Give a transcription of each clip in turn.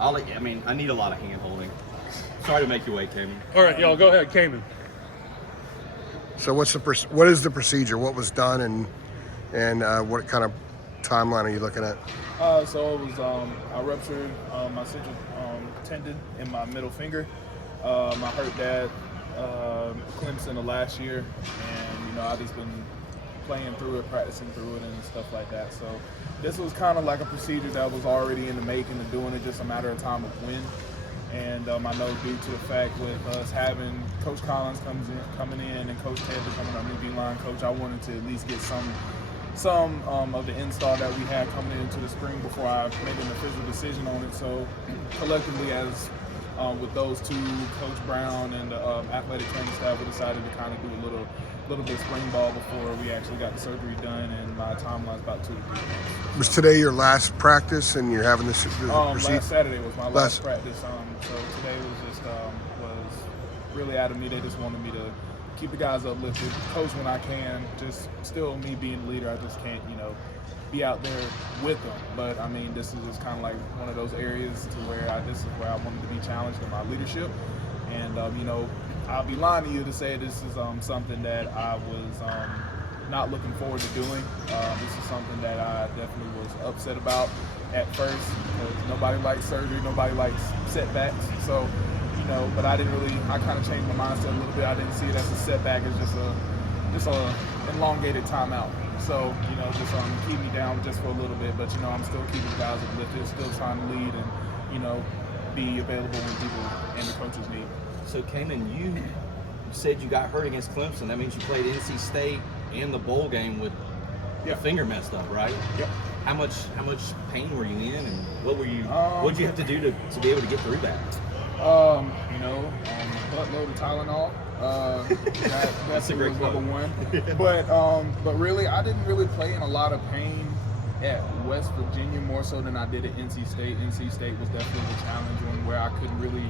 I need a lot of hand holding. Sorry to make you wait, Kaimon. All right, y'all, go ahead, Kaimon. So what is the procedure? What was done, and what kind of timeline are you looking at? So it was I ruptured my central tendon in my middle finger. I hurt that Clemson of last year, and I've just been playing through it, practicing through it, and stuff like that. So this was kind of like a procedure that was already in the making and doing it, just a matter of time of when. And I know due to the fact with us having Coach Collins coming in and Coach Ted becoming our new D-line coach, I wanted to at least get some of the install that we had coming into the spring before I made an official decision on it. So collectively, as with those two, Coach Brown and the athletic training staff, we decided to kind of do a little bit of spring ball before we actually got the surgery done, and my timeline's about 2 to 3 months. Was today your last practice, and you're having this last Saturday was my last practice. So today was just was really out of me. They just wanted me to keep the guys uplifted, coach when I can. Just still me being the leader, I just can't be out there with them. But I mean, this is just kind of like one of those areas to where this is where I wanted to be challenged in my leadership. And I'll be lying to you to say this is something that I was not looking forward to doing. This is something that I definitely was upset about at first, because nobody likes surgery, nobody likes setbacks. So, but I kind of changed my mindset a little bit. I didn't see it as a setback, as just a elongated timeout. So, just keep me down just for a little bit, but I'm still keeping the guys uplifted, still trying to lead and, be available when people and the coaches need. So, Kaimon, you said you got hurt against Clemson. That means you played NC State and the bowl game with your finger messed up, right? Yep. How much pain were you in, and what did you have to do to be able to get through that? Buttload of Tylenol. That's a great number one. But really, I didn't really play in a lot of pain at West Virginia, more so than I did at NC State. NC State was definitely the challenge one where I couldn't really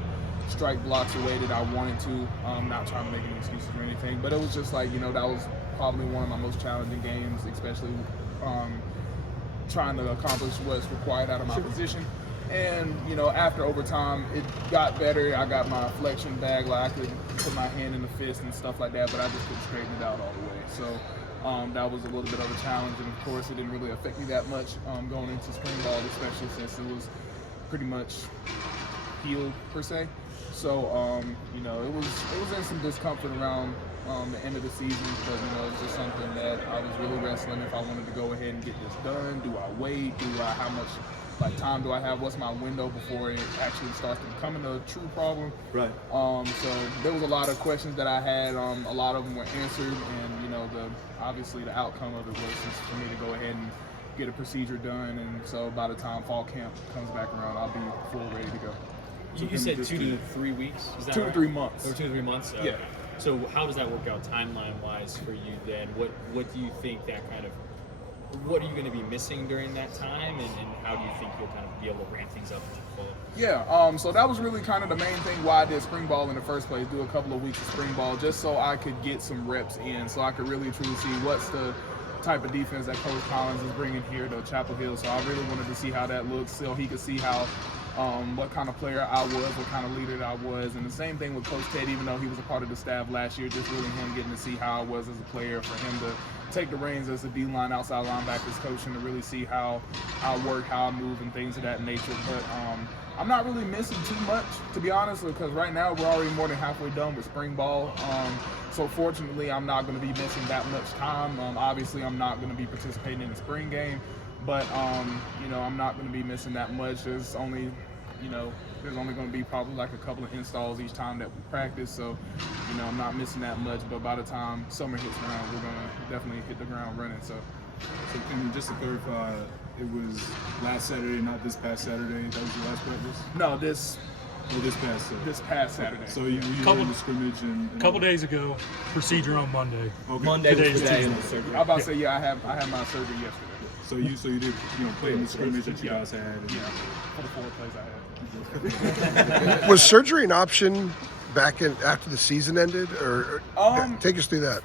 strike blocks the way that I wanted to. Not trying to make any excuses or anything, but it was just like, that was probably one of my most challenging games, especially trying to accomplish what's required out of my position. And, after overtime, it got better. I got my flexion back, like I could put my hand in the fist and stuff like that, but I just couldn't straighten it out all the way. So that was a little bit of a challenge, and of course it didn't really affect me that much going into spring ball, especially since it was pretty much healed per se. So it was in some discomfort around the end of the season, because it was just something that I was really wrestling if I wanted to go ahead and get this done. Do I wait? How much time do I have? What's my window before it actually starts to becoming a true problem? Right. So there was a lot of questions that I had. A lot of them were answered, and obviously the outcome of it was just for me to go ahead and get a procedure done. And so by the time fall camp comes back around, I'll be full ready to go. You said 2 to 3 weeks? Is that 2 right? to 3 months. Or 2 to 3 months? Yeah. So how does that work out timeline-wise for you then? What do you think what are you going to be missing during that time, and how do you think you'll kind of be able to ramp things up in the fall? Yeah, so that was really kind of the main thing why I did spring ball in the first place, do a couple of weeks of spring ball, just so I could get some reps in, so I could really truly see what's the type of defense that Coach Collins is bringing here to Chapel Hill. So I really wanted to see how that looks, so he could see how what kind of player I was, what kind of leader I was. And the same thing with Coach Ted, even though he was a part of the staff last year, just really him getting to see how I was as a player, for him to take the reins as a D-line outside linebackers coach, and to really see how I work, how I move, and things of that nature. But I'm not really missing too much, to be honest, because right now we're already more than halfway done with spring ball. So fortunately, I'm not going to be missing that much time. Obviously, I'm not going to be participating in the spring game, but I'm not going to be missing that much. There's only going to be probably like a couple of installs each time that we practice, so I'm not missing that much. But by the time summer hits around, we're going to definitely hit the ground running. So just to clarify, it was last Saturday, not this past Saturday. That was your last practice? No, this past Saturday. This past Saturday. So you had the scrimmage and Couple days ago, procedure on Monday. Okay. Monday was Today's the day Tuesday. of the surgery. I was about to say, I had my surgery yesterday. So you did play in the scrimmage that you guys had. And Yeah, for the 4 plays I had. Was surgery an option back after the season ended, or take us through that?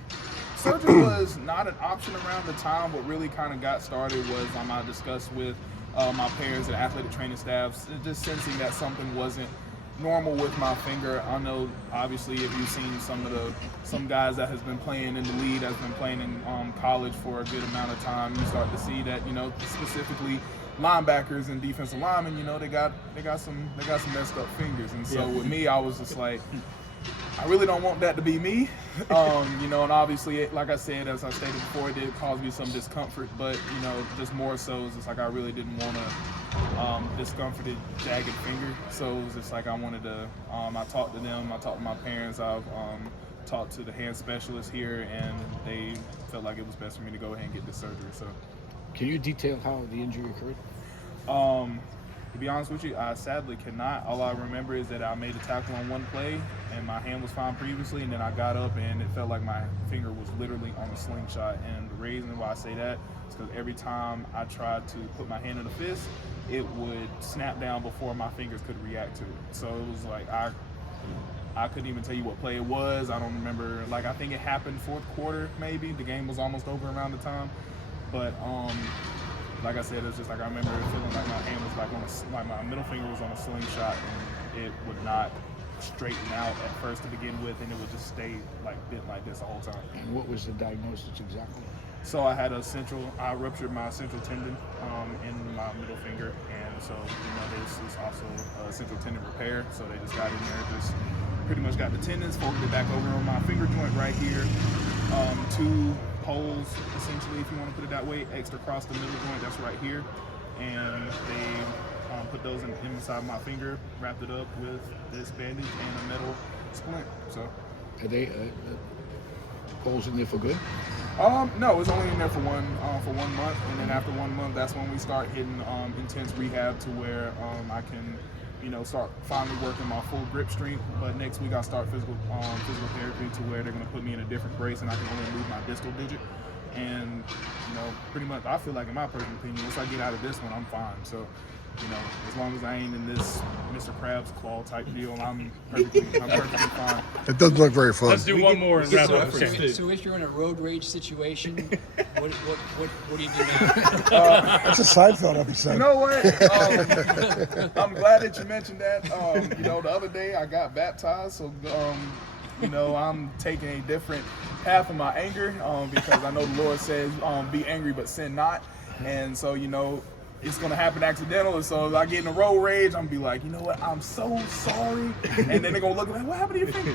Surgery was not an option around the time. What really kind of got started was I discussed with my parents and athletic training staffs, just sensing that something wasn't normal with my finger. I know, obviously, if you've seen some guys that has been playing in the league, that's been playing in college for a good amount of time, you start to see that, specifically linebackers and defensive linemen, they got some messed up fingers. And so with me, I was just like, I really don't want that to be me. And obviously, like I said, as I stated before, it did cause me some discomfort, but, just more so, it's just like I really didn't want a discomforted, jagged finger. So it was just like I wanted to, I talked to them, I talked to my parents, I've talked to the hand specialist here, and they felt like it was best for me to go ahead and get this surgery. So, can you detail how the injury occurred? To be honest with you, I sadly cannot. All I remember is that I made a tackle on one play, and my hand was fine previously, and then I got up, and it felt like my finger was literally on a slingshot. And the reason why I say that is because every time I tried to put my hand in a fist, it would snap down before my fingers could react to it. So it was like I couldn't even tell you what play it was. I don't remember. Like, I think it happened fourth quarter, maybe. The game was almost over around the time. But like I said, it's just like I remember feeling like my hand was like my middle finger was on a slingshot, and it would not straighten out at first to begin with, and it would just stay bent like this the whole time. And what was the diagnosis exactly? So I ruptured my central tendon in my middle finger, and so this is also a central tendon repair. So they just got in there, just pretty much got the tendons, folded it back over on my finger joint right here. 2 holes, essentially, if you want to put it that way, extra across the middle joint, that's right here. And they put those inside my finger, wrapped it up with this bandage and a metal splint. So, Are they holes in there for good? No, it's only in there for one month, and then after 1 month, that's when we start hitting intense rehab to where I can, start finally working my full grip strength. But next week I start physical therapy to where they're going to put me in a different brace, and I can only move my distal digit. And pretty much, I feel like, in my personal opinion, once I get out of this one, I'm fine. So, as long as I ain't in this Mr. Krabs claw type deal, I'm perfectly fine. It doesn't look very fun. Let's do one more and wrap up. So if you're in a road rage situation, what do you do now? That's a Seinfeld episode. You know what? I'm glad that you mentioned that. The other day I got baptized, so I'm taking a different path of my anger because I know the Lord says, "Be angry, but sin not," and so it's gonna happen accidental. And so if I get in a road rage, I'm gonna be like, you know what? I'm so sorry, and then they're gonna look like, what happened to your finger?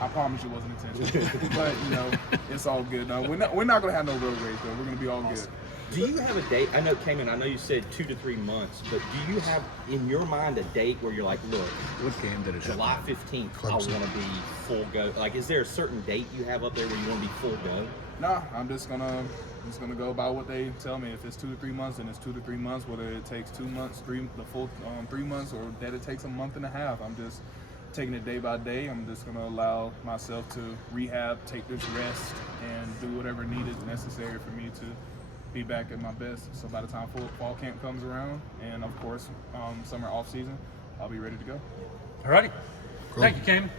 I promise you it wasn't intentional, but it's all good. No, we're not gonna have no road rage though. We're gonna be all good. Do you have a date? I know, Kaimon, I know you said 2 to 3 months, but do you have in your mind a date where you're like, look, What game did it happen? July 15th, I want to be full go? Like, is there a certain date you have up there where you want to be full go? Nah, I'm just gonna go by what they tell me. If it's 2 to 3 months, then it's 2 to 3 months. Whether it takes 2 months, the full 3 months, or that it takes a month and a half, I'm just taking it day by day. I'm just gonna allow myself to rehab, take this rest, and do whatever needed necessary for me to be back at my best. So by the time fall camp comes around, and of course summer off season, I'll be ready to go. All righty. Thank you, Kaimon.